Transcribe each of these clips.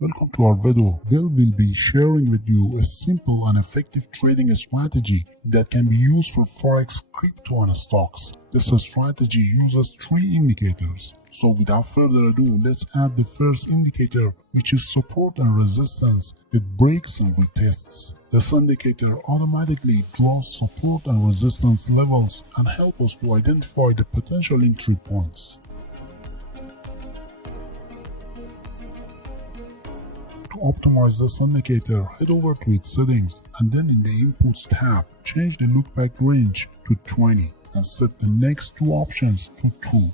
Welcome to our video. Will be sharing with you a simple and effective trading strategy that can be used for forex, crypto and stocks. This strategy uses 3 indicators. So without further ado, let's add the first indicator, which is support and resistance. It breaks and retests. This indicator automatically draws support and resistance levels and helps us to identify the potential entry points. To optimize this indicator, head over to its settings and then in the Inputs tab, change the lookback range to 20 and set the next 2 options to 2.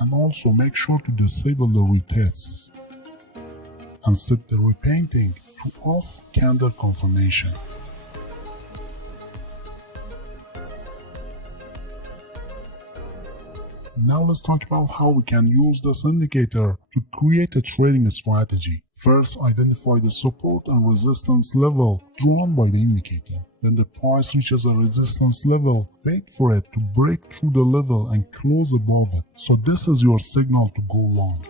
And also make sure to disable the retests and set the repainting to off candle confirmation. Now let's talk about how we can use this indicator to create a trading strategy. First, identify the support and resistance level drawn by the indicator. When the price reaches a resistance level, wait for it to break through the level and close above it. So this is your signal to go long.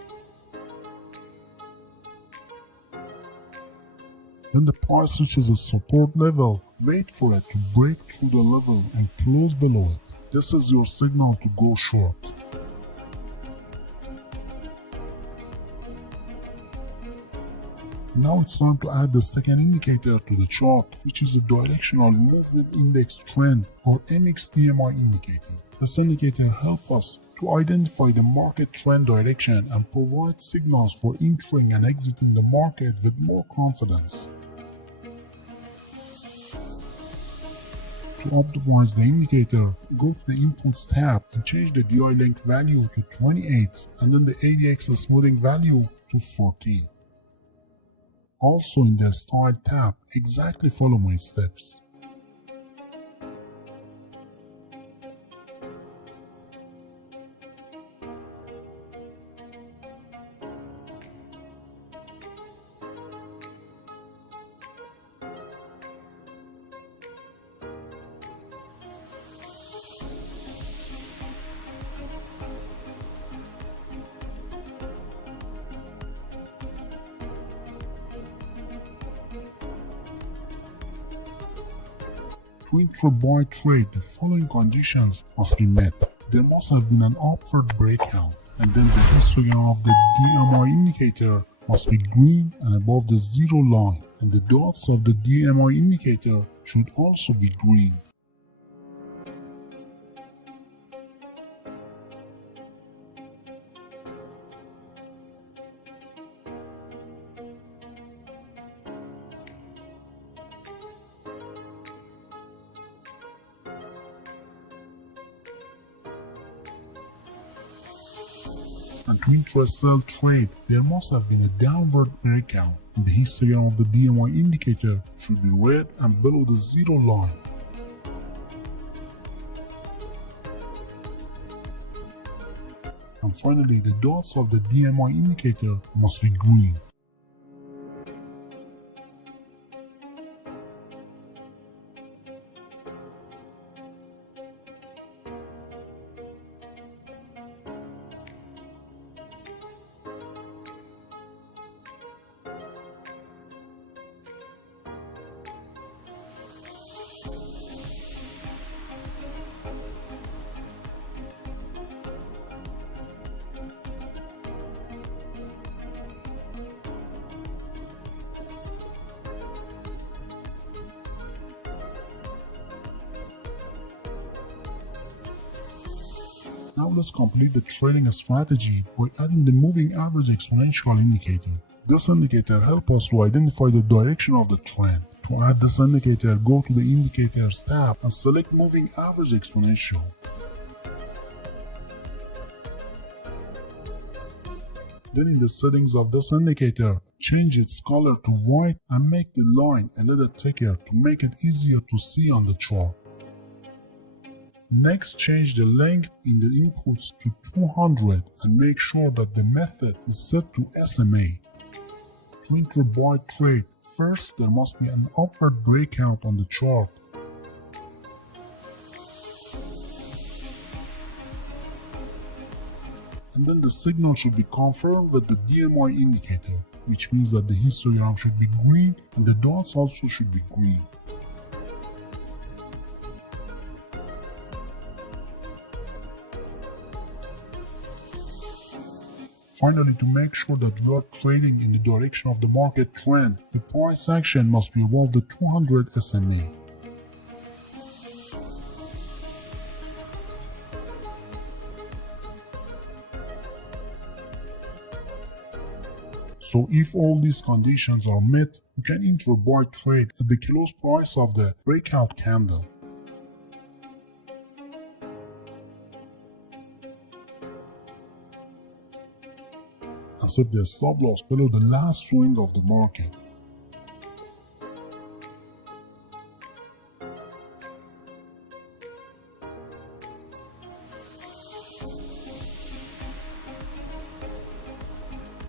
When the price reaches a support level, wait for it to break through the level and close below it. This is your signal to go short. Now it's time to add the second indicator to the chart, which is the Directional Movement Index Trend or MXDMI indicator. This indicator helps us to identify the market trend direction and provide signals for entering and exiting the market with more confidence. To optimize the indicator, go to the Inputs tab and change the DI length value to 28 and then the ADX smoothing value to 14. Also in the Style tab, exactly follow my steps. To intra-buy trade, the following conditions must be met. There must have been an upward breakout, and then the histogram of the DMI indicator must be green and above the zero line, and the dots of the DMI indicator should also be green. And to intra-sell trade, there must have been a downward breakout, and the histogram of the DMI indicator should be red and below the zero line. And finally, the dots of the DMI indicator must be green. Now let's complete the trading strategy by adding the moving average exponential indicator. This indicator helps us to identify the direction of the trend. To add this indicator, go to the Indicators tab and select Moving Average Exponential. Then in the settings of this indicator, change its color to white and make the line a little thicker to make it easier to see on the chart. Next, change the length in the inputs to 200 and make sure that the method is set to SMA. To intra-buy trade, first there must be an upward breakout on the chart. and then the signal should be confirmed with the DMI indicator, which means that the histogram should be green and the dots also should be green. Finally, to make sure that you are trading in the direction of the market trend, the price action must be above the 200 SMA. So if all these conditions are met, you can enter a buy trade at the close price of the breakout candle. And set the stop loss below the last swing of the market.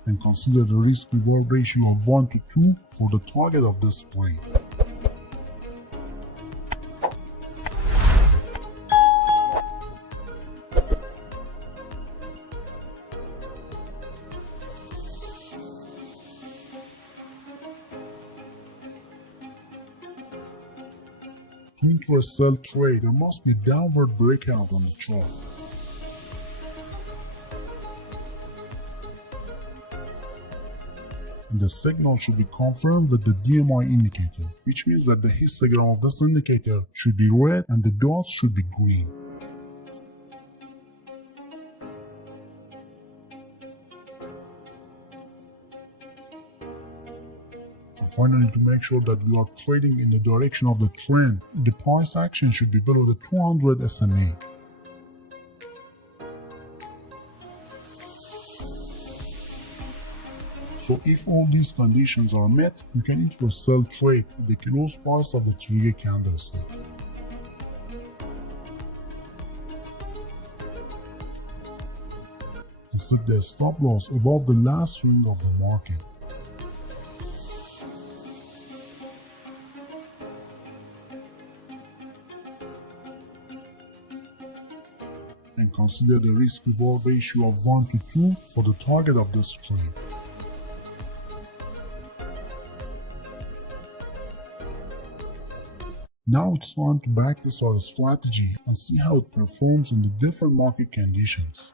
And consider the risk-reward ratio of 1 to 2 for the target of this trade. To enter a sell trade, there must be a downward breakout on the chart. And the signal should be confirmed with the DMI indicator, which means that the histogram of this indicator should be red and the dots should be green. Finally, to make sure that we are trading in the direction of the trend, the price action should be below the 200 SMA. So if all these conditions are met, you can enter a sell trade at the close price of the trigger candlestick. And set the stop loss above the last swing of the market. And consider the risk-reward ratio of 1 to 2 for the target of this trade. Now it's time to backtest our strategy and see how it performs in the different market conditions.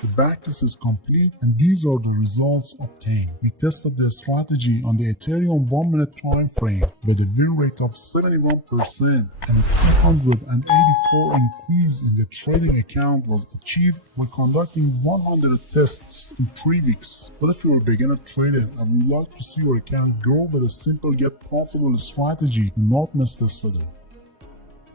The backtest is complete and these are the results obtained. We tested the strategy on the Ethereum 1 minute time frame with a win rate of 71% and a 284 increase in the trading account was achieved by conducting 100 tests in 3 weeks. But if you're a beginner trader and would like to see your account grow with a simple yet profitable strategy, do not miss this video.